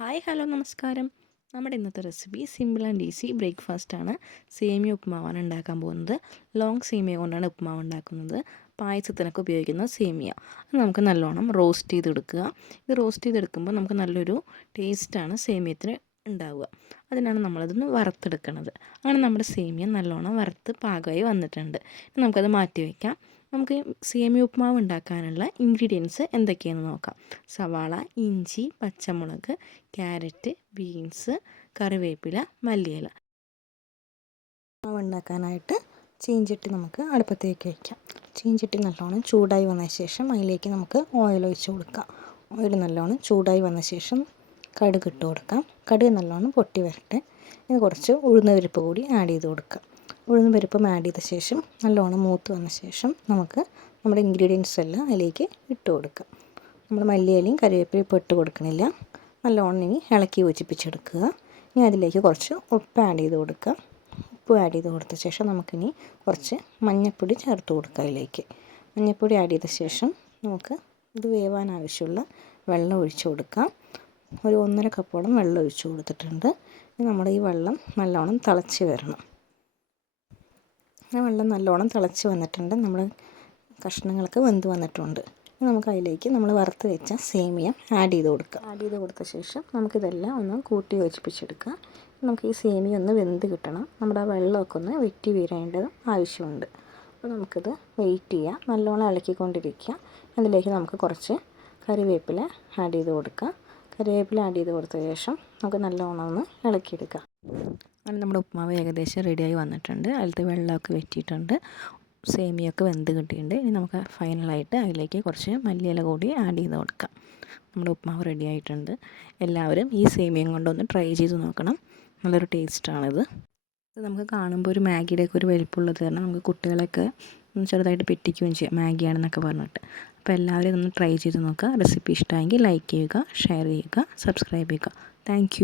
Hi hello നമസ്കാരം. നമ്മുടെ ഇന്നത്തെ റെസിപ്പി സിമ്പിൾ ആൻഡ് ഈസി ബ്രേക്ക്ഫാസ്റ്റാണ്. സേമിയ ഉപ്പുമാവാണ് ഉണ്ടാക്കാൻ പോകുന്നത്. ലോങ് സേമിയ കൊണ്ടാണ് ഉപ്പുമാവ് ഉണ്ടാക്കുന്നത്. പായസത്തിനൊക്കെ ഉപയോഗിക്കുന്ന സേമിയ അത് നമുക്ക് നല്ലോണം റോസ്റ്റ് ചെയ്തെടുക്കുക. ഇത് റോസ്റ്റ് ചെയ്തെടുക്കുമ്പോൾ നമുക്ക് നല്ലൊരു ടേസ്റ്റാണ് സേമിയത്തിന് ഉണ്ടാവുക. അതിനാണ് നമ്മളതൊന്ന് വറുത്തെടുക്കുന്നത്. അങ്ങനെ നമ്മുടെ സേമിയ നല്ലോണം വറുത്ത് പാകമായി വന്നിട്ടുണ്ട്. നമുക്കത് മാറ്റി വയ്ക്കാം. നമുക്ക് സേമിയ ഉപ്പുമാവ് ഉണ്ടാക്കാനുള്ള ഇൻഗ്രീഡിയൻസ് എന്തൊക്കെയാണെന്ന് നോക്കാം. സവാള, ഇഞ്ചി, പച്ചമുളക്, ക്യാരറ്റ്, ബീൻസ്, കറിവേപ്പില, മല്ലിയില. ഉപ്പുമാവ് ഉണ്ടാക്കാനായിട്ട് ചീഞ്ചട്ടി നമുക്ക് അടുപ്പത്തേക്ക് വയ്ക്കാം. ചീഞ്ചട്ടി നല്ലോണം ചൂടായി വന്ന ശേഷം അതിലേക്ക് നമുക്ക് ഓയിൽ ഒഴിച്ച് കൊടുക്കാം. ഓയിൽ നല്ലോണം ചൂടായി വന്ന ശേഷം കടുക് ഇട്ട് കൊടുക്കാം. കടുക് നല്ലോണം പൊട്ടി വരട്ടെ. ഇനി കുറച്ച് ഉഴുന്ന് പരിപ്പ് കൂടി ആഡ് ചെയ്ത് കൊടുക്കാം. ഉഴുന്ന് പരിപ്പും ആഡ് ചെയ്ത ശേഷം നല്ലോണം മൂത്ത് വന്ന ശേഷം നമുക്ക് നമ്മുടെ ഇൻഗ്രീഡിയൻസ് എല്ലാം അതിലേക്ക് ഇട്ട് കൊടുക്കാം. നമ്മൾ മല്ലിയിലയും കറിവേപ്പിലയും ഇപ്പോൾ ഇട്ട് കൊടുക്കണില്ല. നല്ലോണം ഇനി ഇളക്കി യോജിപ്പിച്ചെടുക്കുക. ഇനി അതിലേക്ക് കുറച്ച് ഉപ്പ് ആഡ് ചെയ്ത് കൊടുക്കുക. ഉപ്പ് ആഡ് ചെയ്ത് കൊടുത്ത ശേഷം നമുക്കിനി കുറച്ച് മഞ്ഞൾപ്പൊടി ചേർത്ത് കൊടുക്കുക. അതിലേക്ക് മഞ്ഞൾപ്പൊടി ആഡ് ചെയ്ത ശേഷം നമുക്ക് ഇത് വേവാൻ ആവശ്യമുള്ള വെള്ളം ഒഴിച്ച് കൊടുക്കാം. ഒരു 1.5 കപ്പോളം വെള്ളം ഒഴിച്ച് കൊടുത്തിട്ടുണ്ട്. ഇനി നമ്മുടെ ഈ വെള്ളം നല്ലോണം തിളച്ച് വരണം. വെള്ളം നല്ലോണം തിളച്ച് വന്നിട്ടുണ്ട്. നമ്മുടെ കഷ്ണങ്ങളൊക്കെ വെന്ത് വന്നിട്ടുണ്ട്. നമുക്ക് അതിലേക്ക് നമ്മൾ വറുത്ത് വെച്ച സേമിയ ആഡ് ചെയ്ത് കൊടുക്കുക. ആഡ് ചെയ്ത് കൊടുത്ത ശേഷം നമുക്കിതെല്ലാം ഒന്ന് കൂട്ടി യോജിപ്പിച്ചെടുക്കുക. നമുക്ക് ഈ സേമിയ ഒന്ന് വെന്ത് കിട്ടണം. നമ്മുടെ ആ വെള്ളമൊക്കെ ഒന്ന് വെട്ടി വീഴേണ്ടത് ആവശ്യമുണ്ട്. അപ്പോൾ നമുക്കിത് വെയിറ്റ് ചെയ്യാം. നല്ലോണം ഇളക്കിക്കൊണ്ടിരിക്കുക. അതിലേക്ക് നമുക്ക് കുറച്ച് കറിവേപ്പില ആഡ് ചെയ്ത് കൊടുക്കുക. കറിവേപ്പില ആഡ് ചെയ്ത് കൊടുത്ത ശേഷം നമുക്ക് നല്ലോണം ഒന്ന് ഇളക്കിയെടുക്കാം. അങ്ങനെ നമ്മുടെ ഉപ്പുമാവ് ഏകദേശം റെഡിയായി വന്നിട്ടുണ്ട്. അതിലത്തെ വെള്ളമൊക്കെ വെറ്റിയിട്ടുണ്ട്. സേമിയൊക്കെ വെന്ത് കിട്ടിയിട്ടുണ്ട്. ഇനി നമുക്ക് ഫൈനലായിട്ട് അതിലേക്ക് കുറച്ച് മല്ലിയില കൂടി ആഡ് ചെയ്ത് കൊടുക്കാം. നമ്മുടെ ഉപ്പുമാവ് റെഡി ആയിട്ടുണ്ട്. എല്ലാവരും ഈ സേമിയം കൊണ്ടൊന്ന് ട്രൈ ചെയ്ത് നോക്കണം. നല്ലൊരു ടേസ്റ്റാണിത്. ഇത് നമുക്ക് കാണുമ്പോൾ ഒരു മാഗിയുടെയൊക്കെ ഒരു വലിപ്പമുള്ളത് കാരണം നമുക്ക് കുട്ടികളൊക്കെ ചെറുതായിട്ട് പെറ്റിക്കുകയും ചെയ്യാം മാഗിയാണെന്നൊക്കെ പറഞ്ഞിട്ട്. അപ്പോൾ എല്ലാവരും ഇതൊന്ന് ട്രൈ ചെയ്ത് നോക്കുക. റെസിപ്പി ഇഷ്ടമായെങ്കിൽ ലൈക്ക് ചെയ്യുക, ഷെയർ ചെയ്യുക, സബ്സ്ക്രൈബ് ചെയ്യുക. താങ്ക്